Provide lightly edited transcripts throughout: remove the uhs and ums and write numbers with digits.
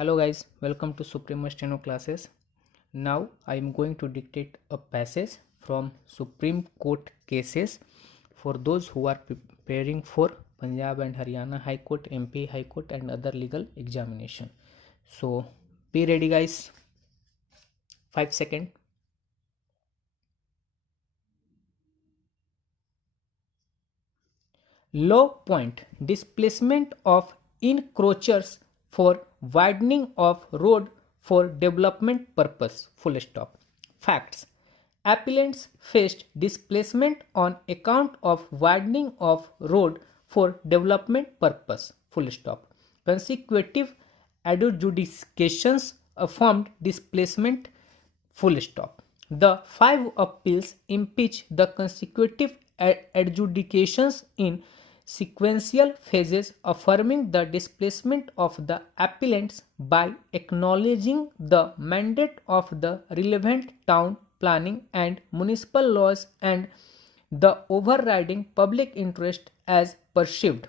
Hello guys, welcome to Supreme Steno classes. Now I am going to dictate a passage from Supreme Court cases for those who are preparing for Punjab and Haryana High Court, MP High Court and other legal examination. So be ready guys. 5 seconds. Law point: displacement of encroachers for widening of road for development purpose. Full stop. Facts: appellants faced displacement on account of widening of road for development purpose. Full stop. Consecutive adjudications affirmed displacement. Full stop. The five appeals impeach the consecutive adjudications in sequential phases, affirming the displacement of the appellants by acknowledging the mandate of the relevant town planning and municipal laws and the overriding public interest as perceived,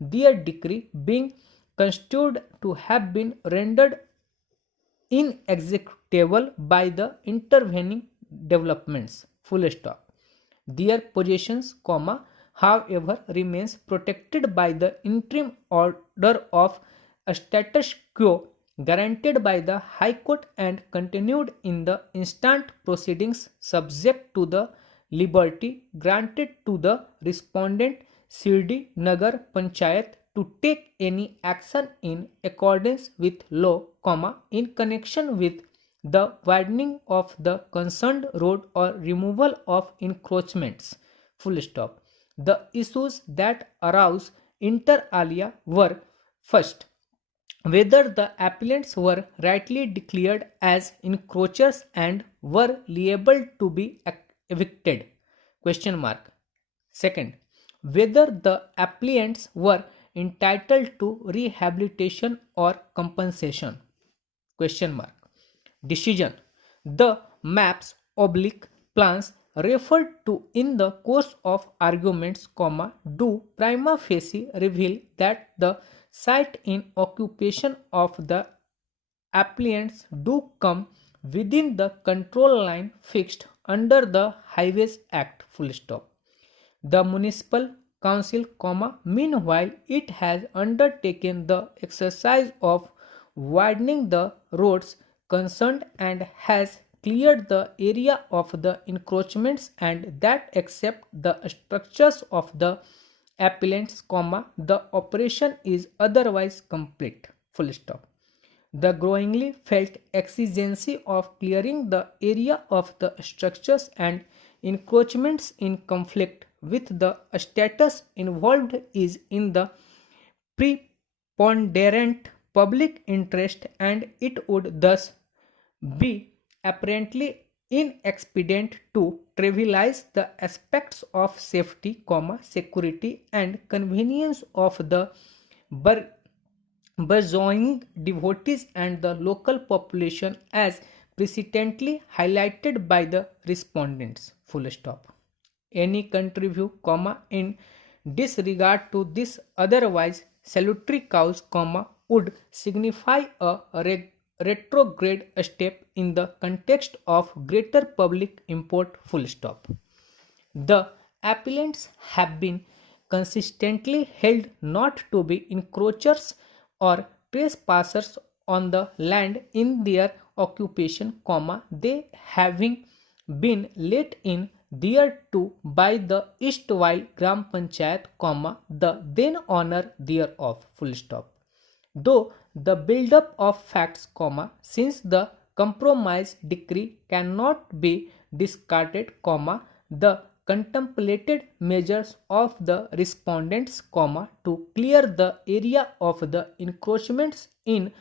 their decree being construed to have been rendered inexecutable by the intervening developments. Full stop. Their possessions, however, remains protected by the interim order of a status quo granted by the High Court and continued in the instant proceedings subject to the liberty granted to the respondent Sirdi Nagar Panchayat to take any action in accordance with law, in connection with the widening of the concerned road or removal of encroachments. Full stop. The issues that arose inter alia were: first, whether the appellants were rightly declared as encroachers and were liable to be evicted. Question mark. Second, whether the applicants were entitled to rehabilitation or compensation. Question mark. Decision: the maps oblique plans referred to in the course of arguments, do prima facie reveal that the site in occupation of the applicants do come within the control line fixed under the Highways Act. Full stop. The municipal council, meanwhile, it has undertaken the exercise of widening the roads concerned and has cleared the area of the encroachments, and that except the structures of the appellants, the operation is otherwise complete. Full stop. The growingly felt exigency of clearing the area of the structures and encroachments in conflict with the status involved is in the preponderant public interest, and it would thus be apparently inexpedient to trivialize the aspects of safety, security and convenience of the burgeoning devotees and the local population as precedently highlighted by the respondents. Full stop. Any country view, in disregard to this otherwise salutary cause, would signify a retrograde step in the context of greater public import. Full stop. The appellants have been consistently held not to be encroachers or trespassers on the land in their occupation, they having been let in thereto by the erstwhile Gram Panchayat, the then owner thereof. Full stop. Though the build-up of facts, since the compromise decree cannot be discarded, the contemplated measures of the respondents, to clear the area of the encroachments in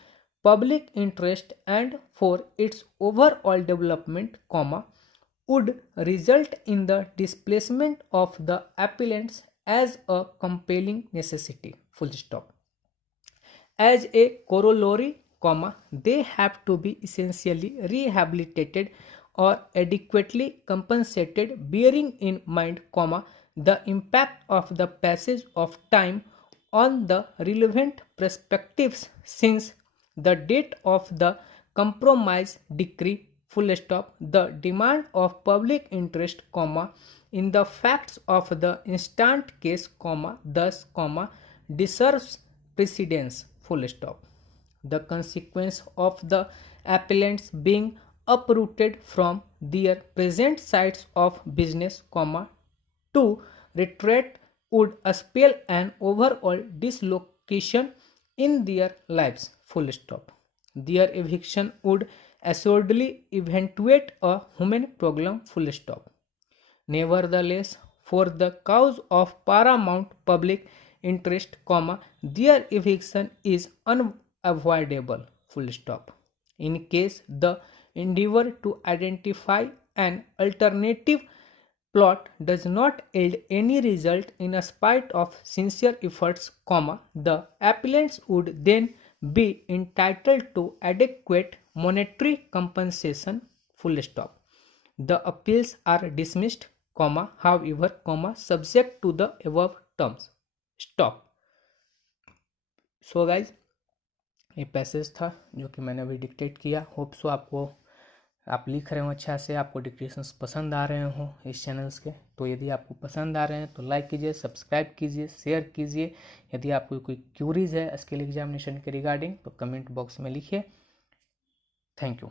public interest and for its overall development, would result in the displacement of the appellants as a compelling necessity. Full stop. As a corollary, they have to be essentially rehabilitated or adequately compensated, bearing in mind, the impact of the passage of time on the relevant perspectives, since the date of the compromise decree, full stop, the demand of public interest, comma, in the facts of the instant case, comma, thus, comma, deserves precedence, full stop. The consequence of the appellants being uprooted from their present sites of business, comma, to retreat would spell an overall dislocation in their lives, full stop. Their eviction would assuredly eventuate a human problem, full stop. Nevertheless, for the cause of paramount public interest, comma, their eviction is unavoidable, full stop. In case the endeavor to identify an alternative plot does not yield any result in spite of sincere efforts, comma, the appellants would then be entitled to adequate monetary compensation, full stop. The appeals are dismissed, comma, however, comma, subject to the above terms. Stop. So guys ये passage था जो कि मैंने अभी dictate किया. Hope so आपको आप लिख रहे हो अच्छा से, आपको डिक्टेशंस पसंद आ रहे हो इस चैनल्स के. तो यदि आपको पसंद आ रहे हैं तो लाइक कीजिए, सब्सक्राइब कीजिए, शेयर कीजिए. यदि आपको कोई क्यूरीज है स्किल एग्जामिनेशन के रिगार्डिंग तो कमेंट बॉक्स में लिखिए. Thank you.